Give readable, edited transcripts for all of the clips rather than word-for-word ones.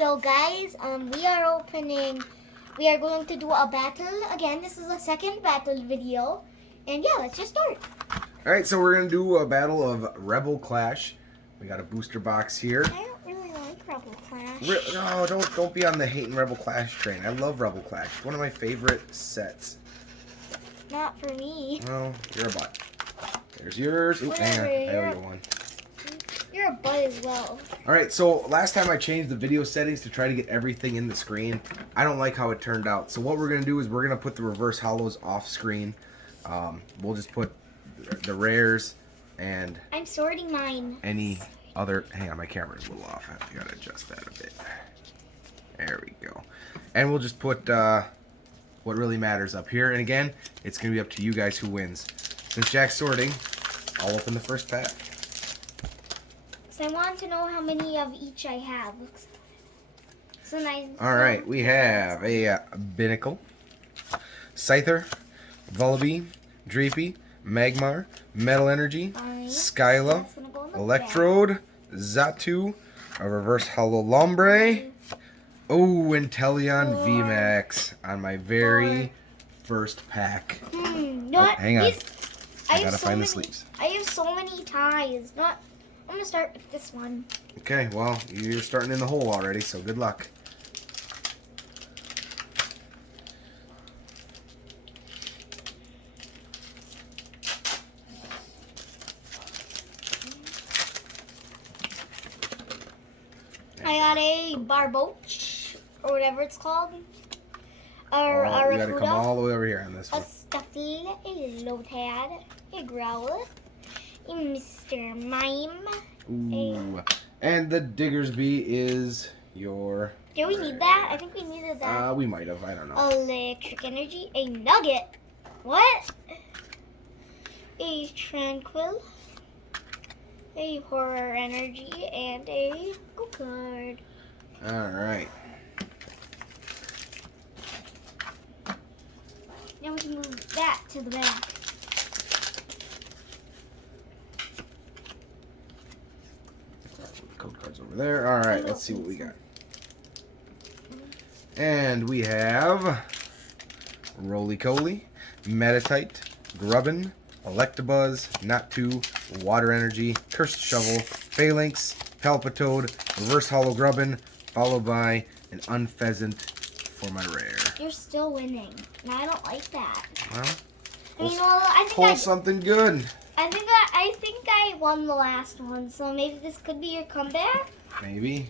go, guys. We are opening. We are going to do a battle again. This is a second battle video, and yeah, let's just start. All right, so we're gonna do a battle of Rebel Clash. We got a booster box here. I don't really like Rebel Clash. No, don't be on the hating Rebel Clash train. I love Rebel Clash. It's one of my favorite sets. Not for me. Well, you're a butt. There's yours. Oop, hang on. I owe you one. You're a butt as well. All right, so last time I changed the video settings to try to get everything in the screen. I don't like how it turned out. So what we're gonna do is we're gonna put the reverse hollows off screen. We'll just put the rares and I'm sorting mine. any other. Hang on, my camera's a little off. I gotta adjust that a bit. There we go. And we'll just put what really matters up here. And again, it's gonna be up to you guys who wins. Since Jack's sorting, I'll open the first pack. So I want to know how many of each I have. So nice. All right, we have a Binnacle, Scyther, Vullaby, Dreepy, Magmar, Metal Energy, Skyla, Electrode, Xatu, a Reverse Hollow Lombre, Inteleon VMAX on my very first pack. Hang on, I gotta find the sleeves. I have so many ties. I'm gonna start with this one. Okay, well, you're starting in the hole already, so good luck. I got a Barboach, or whatever it's called. You gotta come all the way over here on this one. A Stuffy, a Lotad, a Growlithe, a Mr. Mime. Ooh. And the Diggersby is your... Do we need that? I think we needed that. We might have. I don't know. Electric Energy, a Nugget. What? A Tranquil, a Horror Energy, and a Go-Card. Alright. Now we can move that to the back. Code cards over there. Alright, let's see what we got. And we have Roly-Coly, Metatite, Grubbin, Electabuzz, Natu, Water Energy, Cursed Shovel, Phalanx, Palpitoad, Reverse Hollow Grubbin, followed by an Unpheasant for my rare. You're still winning, and I don't like that. Well, I think pull something good. I think I won the last one, so maybe this could be your comeback. Maybe.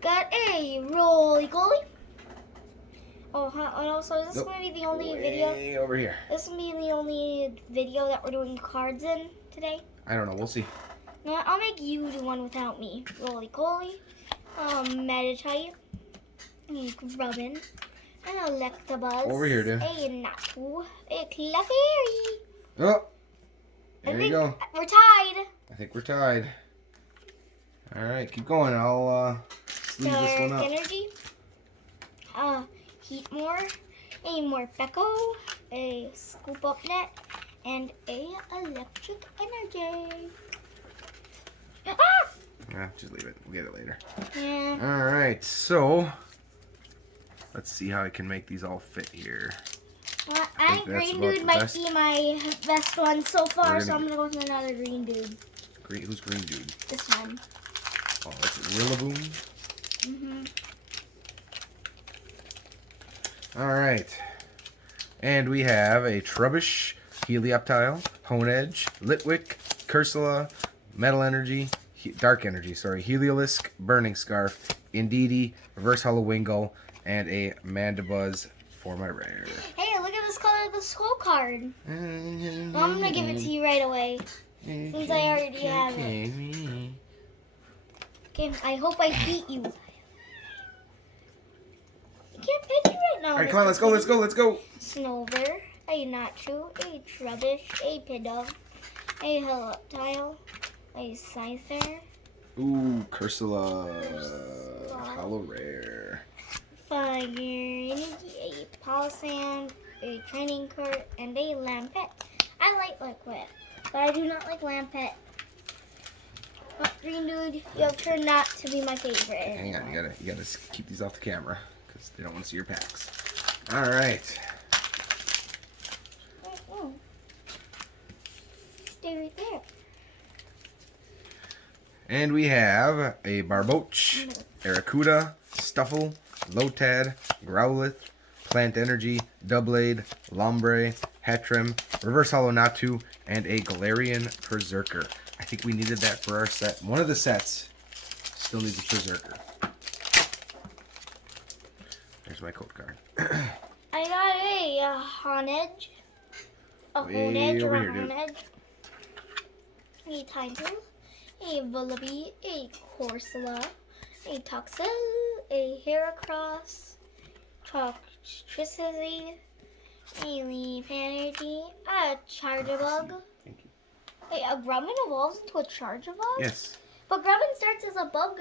Got a Roly-Coly. Oh, and also this is going to be the only video. Over here. This will be the only video that we're doing cards in today. I don't know. We'll see. No, I'll make you do one without me. Roly-Coly, Metatite, Grubbin, an Electabuzz. Over here, dude. A Natu, a Clefairy. Oh, there you go. We're tied. I think we're tied. All right, keep going. I'll sleeve this one up. Energy, Heatmore, a Morpeko, a Scoop Up Net, and a Electric Energy. Ah, just leave it. We'll get it later. Yeah. All right, so let's see how I can make these all fit here. Well, I think Green Dude might be my best one so far, so I'm gonna go with another Green Dude. Who's Green Dude? This one. Oh, that's Rillaboom. All right, and we have a Trubbish, Helioptile, Honedge, Litwick, Cursula, Metal Energy, Dark Energy, sorry, Heliolisk, Burning Scarf, Indeedee, Reverse Hollow Wingull, and a Mandibuzz for my rare. Hey, look at this color of the skull card. I'm gonna give it to you right away, since I already have it. Okay, I hope I beat you. I can't pick you right now. All right, come on, let's go. Snover, a Natu, a Trubbish, a Pidove, a Helioptile, a Scyther. Ooh, Cursula. Hollow rare. Fire Energy, a Palisand, a Training Card, and a Lampet. I like Liquid, but I do not like Lampet. Oh, green dude, you've turned out to be my favorite. Hang on, you gotta keep these off the camera because they don't want to see your packs. All right. Oh. Stay right there. And we have a Barboach, Arrokuda, Stuffle, Lotad, Growlithe, Plant Energy, Doublade, Lombre, Hattrem, Reverse Hollow Natu, and a Galarian Berserker. I think we needed that for our set. One of the sets still needs a Berserker. There's my code card. I got a Honedge. A Honedge or a Honedge. A Titan. A Vullaby. A Corsola. A Toxel. A Heracross. Toxtricity. A Leaf Energy. A Charjabug. Thank you. Wait, a Grubbin evolves into a Charjabug? Yes. But Grubbin starts as a bug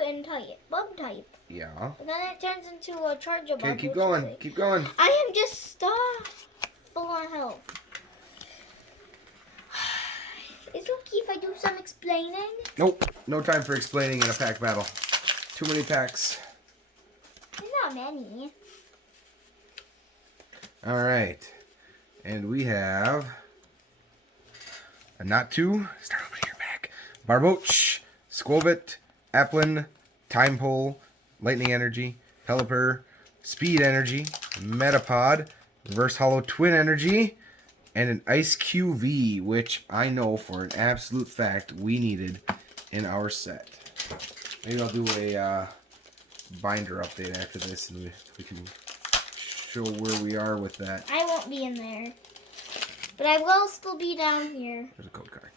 type. Yeah. And then it turns into a Charjabug. Okay, keep going. Keep going. I am just full on health. Is it okay if I do some explaining? Nope. No time for explaining in a pack battle. Too many packs. There's not many. All right. And we have a Natu. Start opening your pack. Barboach, Squovit, Applin, Time Pole, Lightning Energy, Pelipper, Speed Energy, Metapod, Reverse Hollow Twin Energy, and an Ice QV, which I know for an absolute fact we needed in our set. Maybe I'll do a binder update after this, and we can show where we are with that. I won't be in there. But I will still be down here. There's a code card.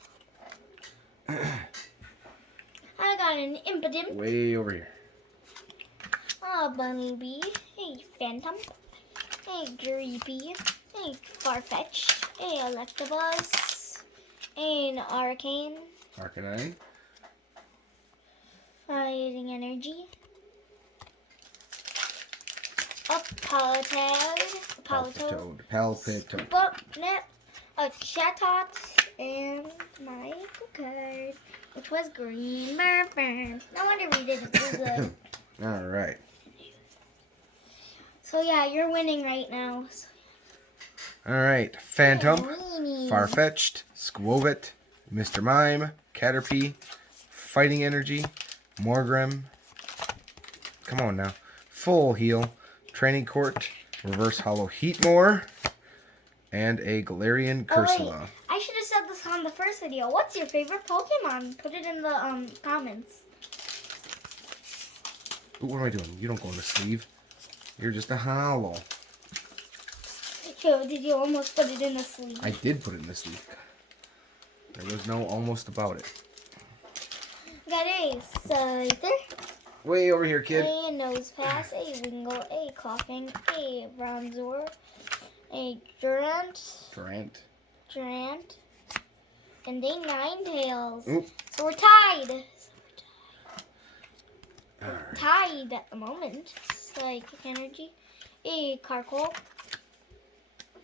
I got an Impidimp, Way over here. a Bunnelby, a Phantom, a Dreepy, a Farfetch'd, a Electabuzz, an Arcane, Arcanine. Fighting Energy, a Palitoad, Palpitoad. Sputnip, a Chatot, and my card, which was green. Burr, burr. No wonder we did it so good. All right. So yeah, you're winning right now. All right. Phantom, Weenie. Farfetch'd, Squovit, Mr. Mime, Caterpie, Fighting Energy, Morgrem. Come on now. Full Heal, Training Court, Reverse Hollow Heatmore, and a Galarian Cursula. I should have said this on the first video. What's your favorite Pokemon? Put it in the comments. Ooh, what am I doing? You don't go in the sleeve. You're just a hollow. So, did you almost put it in the sleeve? I did put it in the sleeve. There was no almost about it. Got a Scyther, Way over here, kid. a Nose Pass, a Wingull, a Coughing, a Bronzor, a Durant, and a Ninetales. Oop. So we're tied. All right. Tied at the moment. Psychic Energy, a Carkol,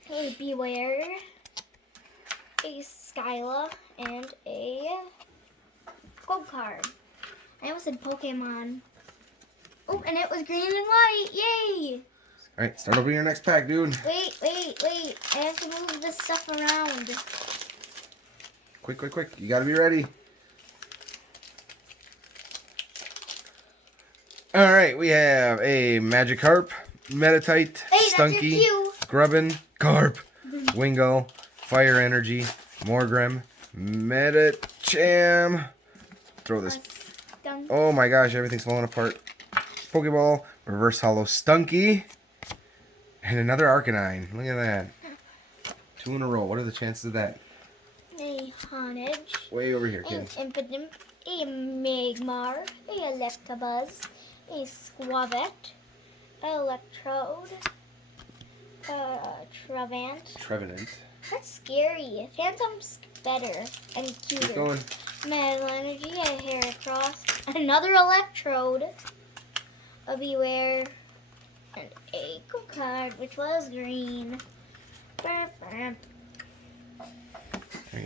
a Beware, a Skyla, and a Gold card. I almost said Pokemon. Oh, and it was green and white. Yay! All right, start opening your next pack, dude. Wait. I have to move this stuff around. Quick. You gotta be ready. All right, we have a Magikarp, Meditite, Hey, that's your Stunky, cue. Grubbin, Carp, Wingull, Fire Energy, Morgrem, Medicham. Throw this. Done. Oh my gosh, everything's falling apart. Pokeball, Reverse Hollow Stunky, and another Arcanine. Look at that. 2 in a row. What are the chances of that? A Honedge, Way over here, an kid. Impidimp, a Magmar, a Electabuzz, a Squavit, Electrode, Trevenant. That's scary. Phantom's better and Keep cuter. going. Metal Energy, a Heracross, another Electrode, a Beware, and a Gold card, which was green. You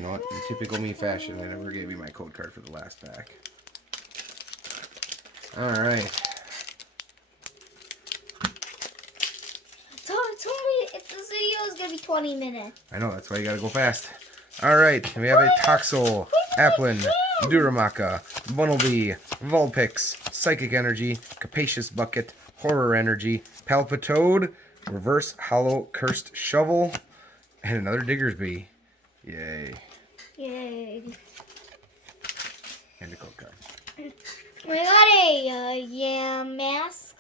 know what? In typical me fashion, I never gave you my code card for the last pack. Alright. This video is gonna be 20 minutes. I know, that's why you gotta go fast. Alright, we have a Toxel, Applin, Duramaka, Bunnelby, Vulpix, Psychic Energy, Capacious Bucket, Horror Energy, Palpitoad, Reverse Hollow Cursed Shovel, and another Diggersby. Yay. Yay. And a code card. We got a Yamask,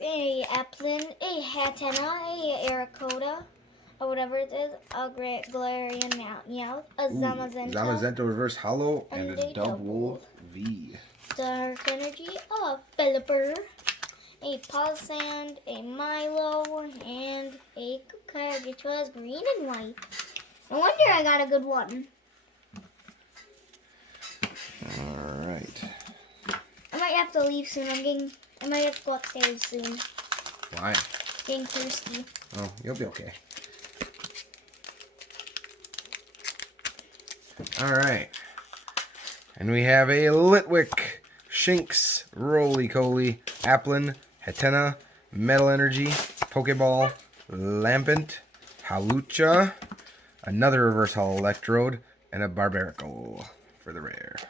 a Applin, a Hatena, a Aerocoda, or whatever it is, a Galarian Meowth, a Zamazenta, Zamazenta Reverse Hollow, and and a a Double V. Dark Energy, a Pelipper, a Pulsand, a Milo, and a card which was green and white. No wonder I got a good one. Alright. I might have to leave soon. I might have to go upstairs soon. Why? Getting thirsty. Oh, you'll be okay. Alright. And we have a Litwick, Shinx, Roly-Coly, Applin, Hatena, Metal Energy, Pokeball, Lampent, Halucha, another Reverse Hollow Electrode, and a Barbaracle for the rare. Okay.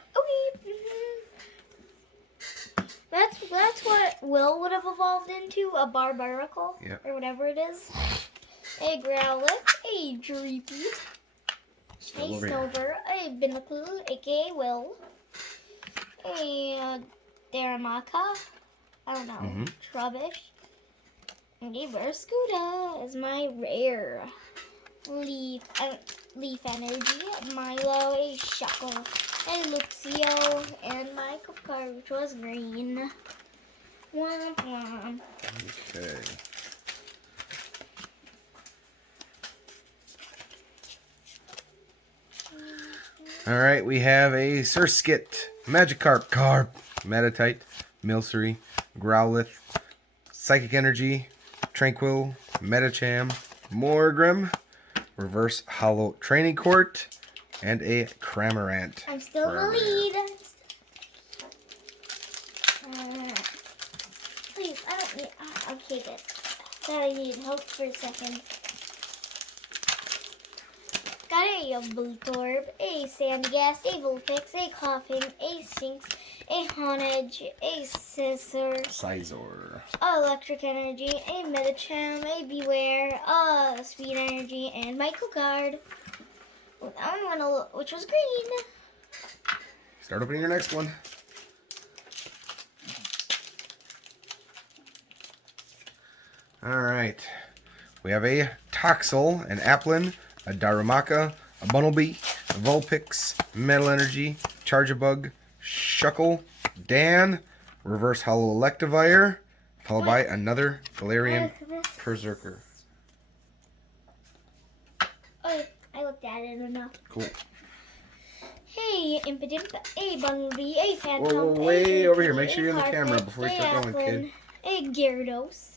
That's what Will would have evolved into, a Barbaracle, Yep. or whatever it is. A Growlithe, a Dreepy, Still a over here. Snover, a Binnacle, aka Will, a Daramaka, I don't know, Trubbish, and a Verscuda is my rare. Leaf Energy, Milo, a Shuckle, a Luxio, and my card, which was green. Womp womp. Okay. Alright, we have a Surskit, Magikarp, Metatite, Milcery, Growlithe, Psychic Energy, Tranquil, Metacham, Morgrim, Reverse Hollow Training Court, and a Cramorant. I'm still in the lead. Please, I don't need. Okay, good. I need help for a second. Got a Voltorb, a Sandygast, a Vulpix, a Coughing, a Shinx, a Honedge, a Scizor. Electric Energy, a Metacham, a Beware, a Speed Energy, and Michael Card. Oh, that one which was green. Start opening your next one. Alright. We have a Toxel, an Applin, a Darumaka, a Bunnelby, a Vulpix, Metal Energy, Charjabug, Shuckle, Dan, Reverse Hollow Electivire, followed by another Galarian Berserker. Oh, I looked at it enough. Cool. Hey, Impidimp, a Bunnelby, a Phantom, Whoa, way over here. Make sure you're in the camera before you start going, kid. A Gyarados.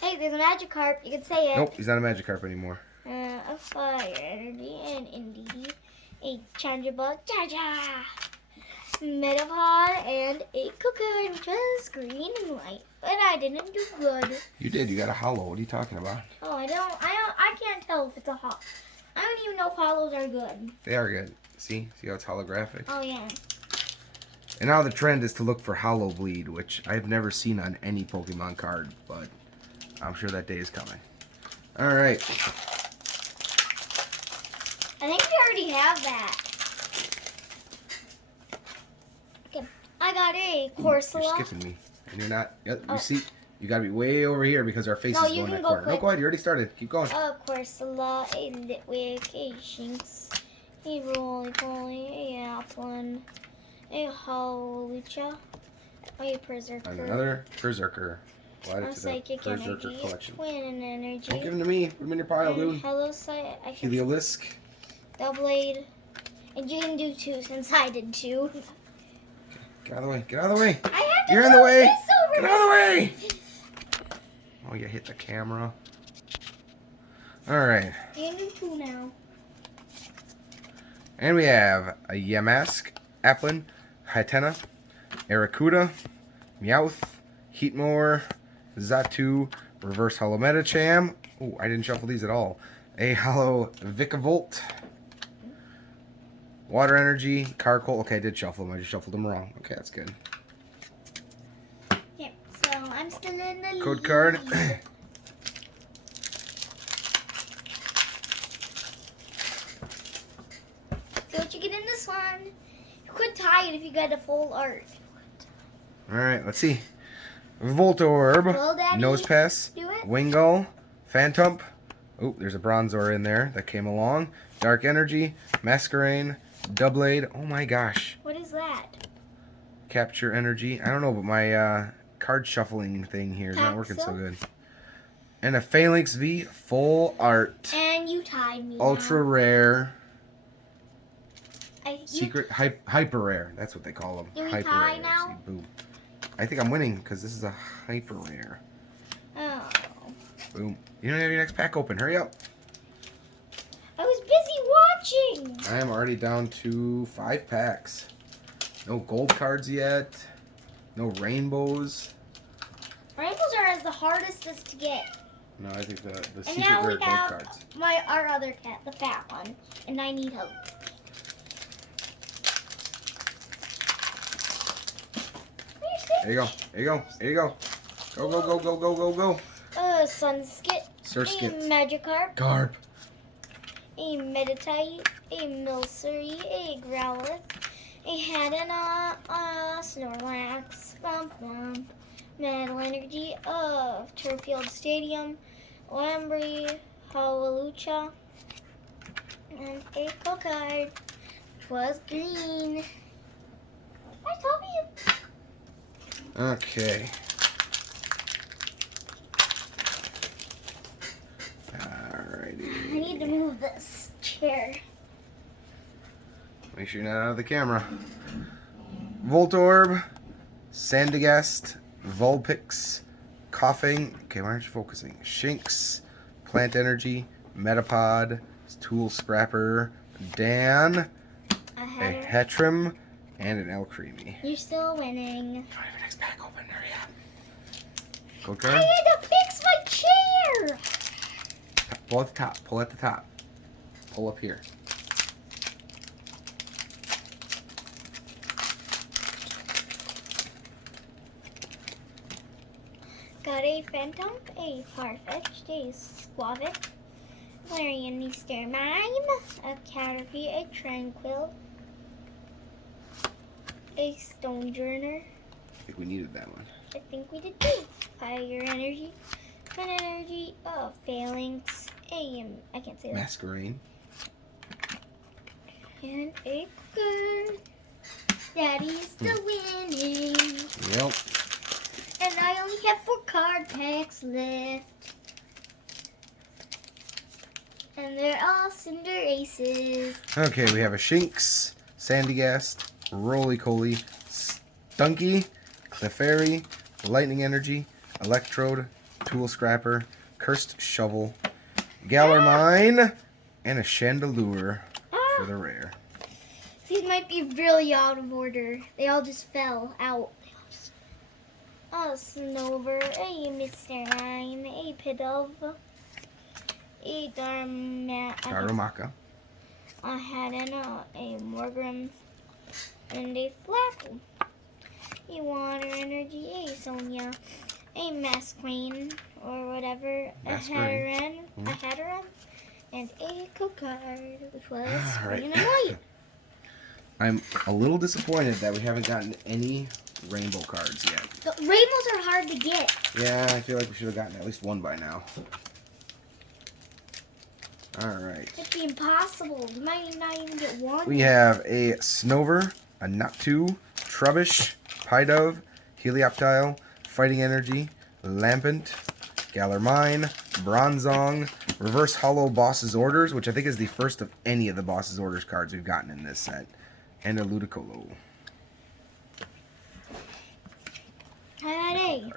Hey, there's a Magikarp. You can say it. Nope, he's not a Magikarp anymore. A Fire Energy, and Indeedee, a Chandrabug, Jaja, Metapod, and a Cookard, which was green and white. But I didn't do good. You did. You got a hollow. What are you talking about? Oh, I can't tell if it's a hot. I don't even know if hollows are good. They are good. See? See how it's holographic? Oh, yeah. And now the trend is to look for Hollow Bleed, which I've never seen on any Pokemon card, but I'm sure that day is coming. Alright. I think we already have that. Okay, I got a Corsola. You're skipping me. And you're not. Yep, you see? You gotta be way over here because our face No, is you going can that go corner. No, quick. go ahead. You already started. Keep going. A Corsola, a Litwick, a Shinx, a Roly-Poly, a Applin, a Halucha, a Berserker, Another Berserker. We'll add it a to the Psychic Berserker Energy, collection. Twin Energy, Don't give them to me. Put them in your pile, and dude. Hello Sight, I can Heliolisk. Doublade, and you can do two since I did two. Get out of the way. Get out of the way. I had to You're in the throw way. this over Get out of the way. Oh, you hit the camera. Alright. You can do two now. And we have a Yamask, Applin, Hatena, Arrokuda, Meowth, Heatmore, Zatu, Reverse Hollow Medicham. Oh, I didn't shuffle these at all. A Hollow Vikavolt, Water Energy, Carkol. Okay, I did shuffle them. I just shuffled them wrong. Okay, that's good. Yeah, so I'm still in the Code lead. card. See what you get in this one. You could tie it if you got a full art. Alright, let's see. Voltorb, Will Daddy Nosepass, do it? Wingull, Phantump. Oh, there's a Bronzor in there that came along. Dark Energy, Masquerain, Doublade. Oh my gosh. What is that? Capture Energy. I don't know, but my card shuffling thing here is not working so Paxil? good. And a Phalanx V, full art. And you tied me. Ultra now. rare. You Secret hyper rare. That's what they call them. Do we Hyper tie rare. now? See, boom. I think I'm winning because this is a hyper rare. Oh. Boom. You don't have your next pack open. Hurry up. I was busy watching. I am already down to 5 packs. No gold cards yet. No rainbows. Rainbows are as the hardest to get. No, I think the And secret now rare we gold have cards. our other cat, the fat one, and I need help. There you go. There you go. There you go. Go, go, go, go, go, go, go. Sunskit, a Surskit. Magikarp, Garb. a Meditite, a Milcery, a Growlithe, a Hadanah, a Snorlax, Bump Bump, Metal Energy of Turffield Stadium, Lambry, Hawlucha, and a code card, which was green. I told you. Okay. Alrighty. I need to move this chair. Make sure you're not out of the camera. Voltorb, Sandygast, Vulpix, Coughing. Okay, why aren't you focusing? Shinx, Plant Energy, Metapod, Tool Scrapper, Dan, I a had it. Hetrim, and an Alcremie. You're still winning. Do I have your next pack open? Hurry up. Code I card? had to fix my chair. Pull at the top. Pull at the top. Pull up here. Got a Phantom, a Farfetch'd, a Squavit, Larian Easter Mime, a Caterpie, a Tranquil, a Stonejourner. I think we needed that one. I think we did too. Fire Energy, Fun Energy, a Phalanx, I can't say that. Masquerain. And a Cooker. Daddy's still winning. Yep. And I only have 4 card packs left. And they're all Cinder Aces. Okay, we have a Shinx, Sandygast, Roly-Poly, Stunky, Clefairy, Lightning Energy, Electrode, Tool Scrapper, Cursed Shovel, Gallermine, and a Chandelure for the rare. These might be really out of order. They all just fell out. A Snover, a Mr. Mime, a Pidove, a Darumaka. I had a Morgrem, and a Flackle, a Water Energy, a Sonia, a Masquerain, or whatever, Masquerain. a Hatteran, and a code card, which was All right. green and white. I'm a little disappointed that we haven't gotten any rainbow cards yet. The rainbows are hard to get. Yeah, I feel like we should have gotten at least one by now. Alright. It'd be impossible. You might not even get one. We have a Snover, a Noctu, Trubbish, Pidove, Helioptile, Fighting Energy, Lampent, Gallermine, Bronzong, Reverse Hollow Boss's Orders, which I think is the first of any of the Boss's Orders cards we've gotten in this set, and a Ludicolo. I had a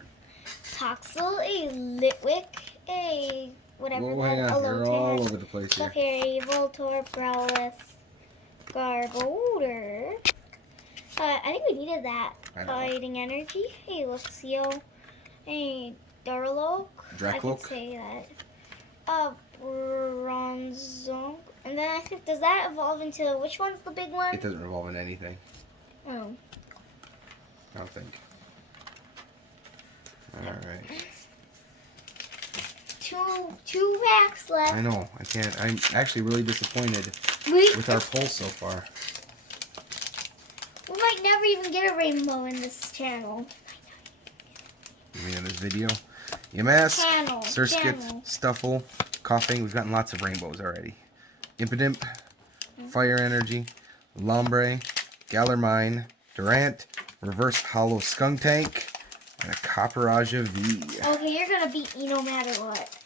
Toxel, a Litwick, a whatever Whoa, hang that on. You're all Alolan, over the place here. Clefairy, Voltorb, Growlithe, Garbodor, I think we needed that. I know. Fighting energy. Hey, Lucio. Hey, Darlock. I can Dracloak. say that. Bronzong. And then I think, does that evolve into, which one's the big one? It doesn't revolve in anything. Oh. I don't think. Alright. Two packs left. I know. I can't. I'm actually really disappointed We with our pull so far. might never even get a rainbow in this channel. You mean in this video? Yamask, Channel. Surskit, Stuffle, Coughing. We've gotten lots of rainbows already. Impidimp, Fire Energy, Lombre, Gallermine, Durant, Reverse Hollow Skuntank, and a Copperaja V. Okay, you're gonna beat me no matter what.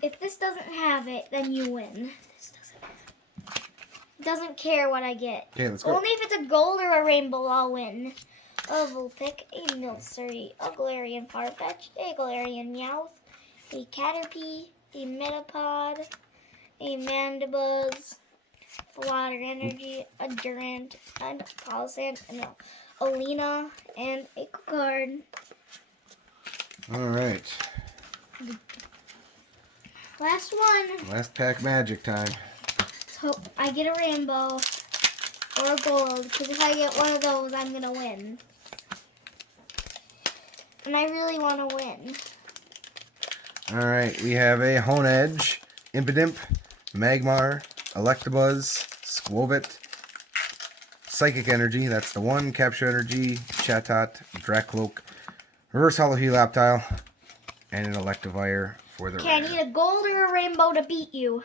If this doesn't have it, then you win. This doesn't care what I get. Okay, let's go. Only if it's a gold or a rainbow, I'll win. A Vulpix, a Milcery, a Galarian Farfetch, a Galarian Meowth, a Caterpie, a Metapod, a Mandibuzz, Water Energy, a Durant, and a Palisand, and a Alina, and a card. Alright. Last one. Last pack magic time. So I get a rainbow or a gold, because if I get one of those, I'm going to win. And I really want to win. Alright, we have a Honedge, Impidimp, Magmar, Electabuzz, Squovit, Psychic Energy, that's the one, Capture Energy, Chatot, Dracloak, Reverse Hollow Helioptile, and an Electivire for the Okay, I rare. need a gold or a rainbow to beat you.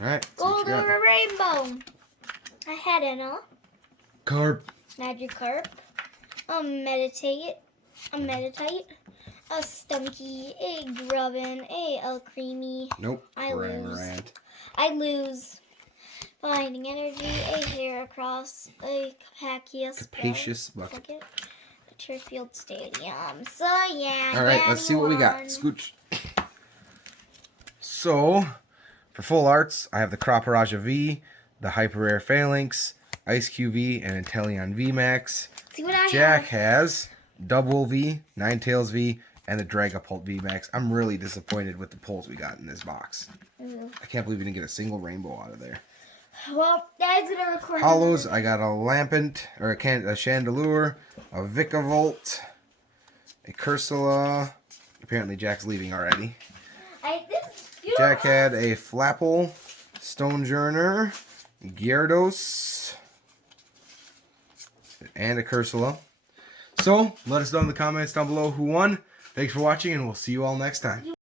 Alright, Gold or a rainbow. I had a Carp. Magikarp, a Meditite, a Stunky, a Grubbin, a Alcremie. Nope. I lose. Cramorant. I lose. Finding Energy, a Heracross, a Capacious Bucket. a Turffield Stadium. So yeah. Alright, let's see what we got. Scooch. So, for full arts, I have the Copperaja V, the Hyper Rare Phalanx, Ice QV, and Inteleon VMAX. See what I Jack have. has Double V, Ninetales V, and the Dragapult VMAX. I'm really disappointed with the pulls we got in this box. I can't believe we didn't get a single rainbow out of there. Well, Dad's gonna record. Hollows, I got a Lampent, or a Chandelure, a Vikavolt, a Cursula. Apparently Jack's leaving already. Jack had a Flapple, Stonejourner, Gyarados, and a Cursula. So, let us know in the comments down below who won. Thanks for watching, and we'll see you all next time.